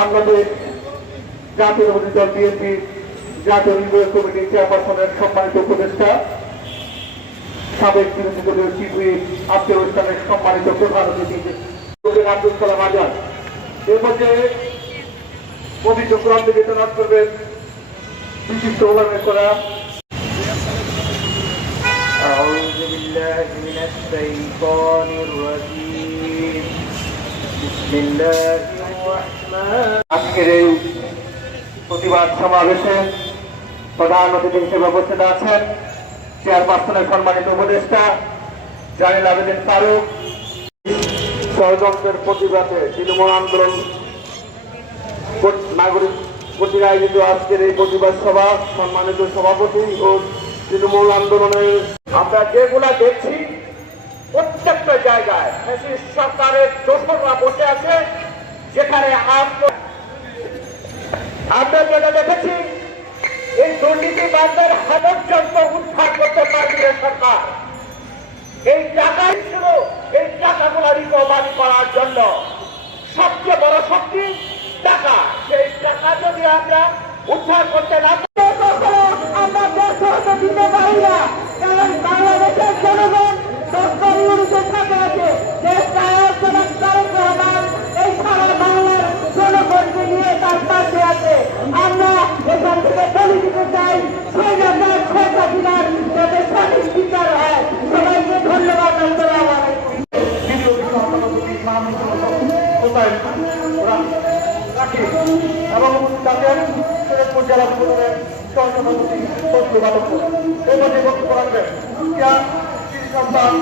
বাংলাদেশ জাতীয়তাবাদী দল বিএনপি জাতীয় নির্বাহী কমিটির চেয়ারপারসনের সম্মানিত উপদেষ্টা সাবেক বিরোধী দলীয় চিফ হুইপ আফজাল ইসলামের সম্মানিত প্রধান অতিথি আব্দুল কালাম আজাদ এর মধ্যে পবিত্র কোরআন থেকে তেলাওয়াত করবেন বিশিষ্ট ওলামায়ে কেরাম। أعوذ بالله من الشيطان الرجيم بسم الله الرحمن আজকের এই প্রতিবাদ সমাবেশে প্রধান অতিথি হিসেবে উপস্থিত আছেন চেয়ারপারসনের সম্মানিত উপদেষ্টা জালিল আবেদিন ফারুক। ষড়যন্ত্রের প্রতিবাদে তৃণমূল আন্দোলন নাগরিক কর্তৃক আয়োজিত আজকের এই প্রতিবাদ সভা সম্মানিত সভাপতি ও তৃণমূল আন্দোলনের আমরা যেগুলা দেখছি প্রত্যেকটা জায়গায় সরকারের দোষররা বসে আছে, যেখানে আমরা যেটা দেখেছি এই দুর্নীতিবাজদের হাতের যন্ত্র উদ্ধার করতে পারবে সরকার। এই টাকাই ছিল এই টাকাগুলা রিকভারি করার জন্য সবচেয়ে বড় শক্তি টাকা। সেই টাকা যদি আমরা উদ্ধার করতে না আমরা দিতে পারি না, কারণ বাংলাদেশের জনগণ এই সারা বাংলার জনগণকে নিয়ে তার পাশে আছে। আমরা এখান থেকে বলে দিতে চাই শেখ হাসিনার যাতে সঠিক বিচার হয়। সবাইকে ধন্যবাদ। এবং তাদের জেলা পরিষদের সহসভাপতি ফজলুল আলম এই মধ্যে বক্তব্য রাখবেন সন্তান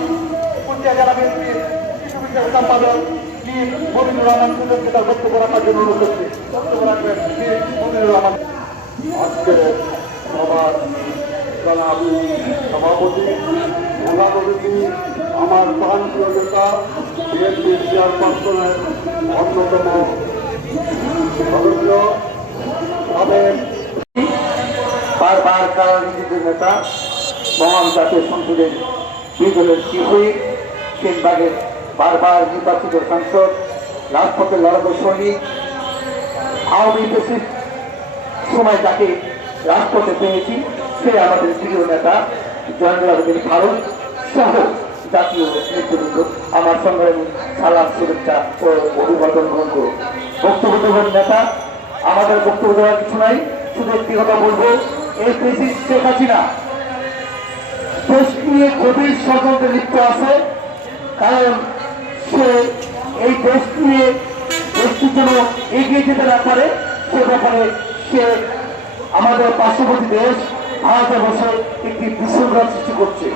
কুষ্টিয়া জেলা বিএনপির শিশু বিষয়ক সম্পাদক মীর মমিনুর রহমান সুযোগকে তার বক্তব্য রাখার জন্য অনুরোধ করছি। বক্তব্য রাখবেন মীর মমিনুর রহমান। আজকের সভার জনাব সভাপতি প্রধান অতিথি আমার প্রাণপ্রিয় নেতা বিএনপির চেয়ারপারসনের অন্যতম সদস্য তাদের বারবার কারানিধি নেতা মহান জাতীয় সংসদের বিদলের চিফ হুইপ সেনবাগের বারবার নির্বাচিত সাংসদ রাজপথের লড়াকু সৈনিক আওয়ামী ফ্যাসিস্ট সময় যাকে রাজপথে পেয়েছি সে আমাদের প্রিয় নেতা জালিল আবেদিন ফারুক সহ জাতীয় নেতৃবৃন্দ আমার সংগ্রামী সালাম শুভেচ্ছা ও অভিবাদন গ্রহণ করুন। বক্তব্য দেবেন নেতা। আমাদের বক্তব্য দেওয়ার কিছু নাই, শুধু একটি কথা বলবো, এই ফ্যাসিস্ট শেখ হাসিনা দেশ নিয়ে গভীর ষড়যন্ত্রে লিপ্ত আছে। কারণ সে এই দেশ নিয়ে দেশটির জন্য এগিয়ে যেতে না পারে সে ব্যাপারে সে আমাদের পার্শ্ববর্তী দেশ ভারতে বসে একটি বিশৃঙ্খলা সৃষ্টি করছে।